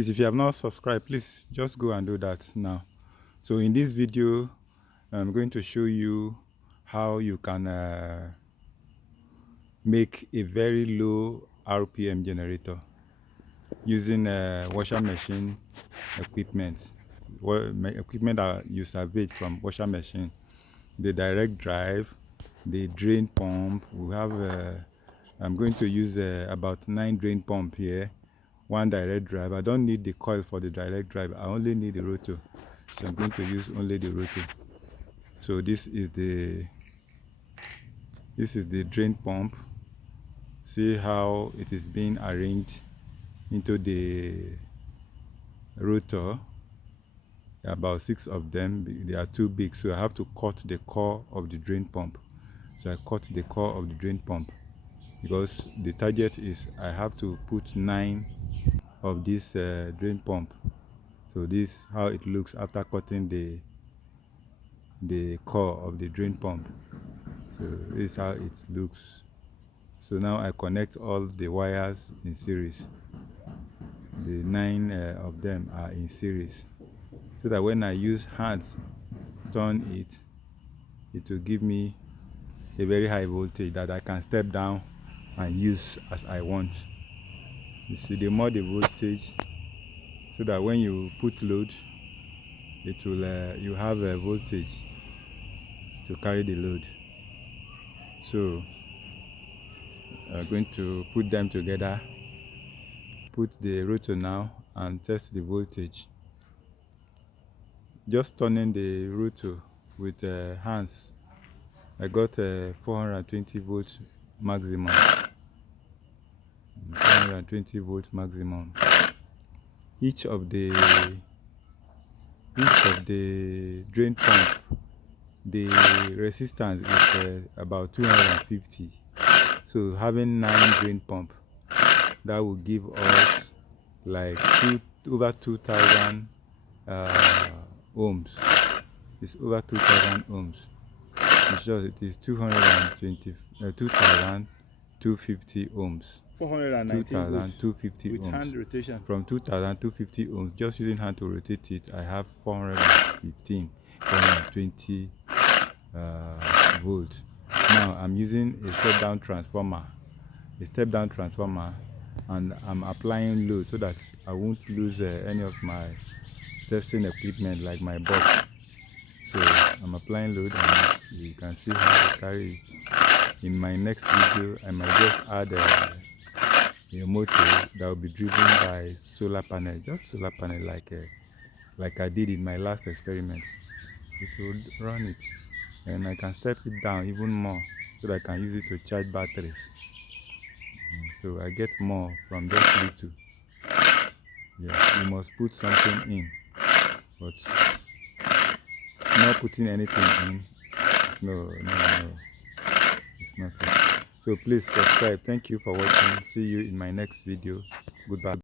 Please, if you have not subscribed, please just go and do that now. So in this video, I'm going to show you how you can make a very low RPM generator using washer machine equipment. Equipment that you salvage from washer machine, the direct drive, the drain pump. We have I'm going to use about 9 drain pump here, 1 direct drive. I don't need the coil for the direct drive, I only need the rotor, so I'm going to use only the rotor. So this is the drain pump. See how it is being arranged into the rotor. About 6 of them. They are too big, so I have to cut the core of the drain pump. So I cut the core of the drain pump because the target is I have to put 9 of this drain pump. So this is how it looks after cutting the core of the drain pump. So this is how it looks. So now I connect all the wires in series. The 9 of them are in series, so that when I use hands turn it will give me a very high voltage that I can step down and use as I want. You see, the more the voltage, so that when you put load, it will you have a voltage to carry the load. So I'm going to put them together, put the rotor now and test the voltage. Just turning the rotor with hands, I got 420 volts maximum. 420 volts maximum. Each of the drain pump, the resistance is about 250. So having 9 drain pump, that will give us like over 2000 ohms. It's over 2000 ohms. It's just it is 2250 ohms. 2250 with ohms. hand rotation. From 2250 ohms, just using hand to rotate it, I have 420 volts. Now I'm using a step down transformer, and I'm applying load so that I won't lose any of my testing equipment like my box. So I'm applying load, and you can see how I carry it. In my next video, I might just add a motor that will be driven by solar panel, just solar panel, like I did in my last experiment. It will run it, and I can step it down even more so that I can use it to charge batteries. So I get more from just little. Yeah, you must put something in, but not putting anything in, no, it's nothing. So please subscribe. Thank you for watching. See you in my next video. Goodbye.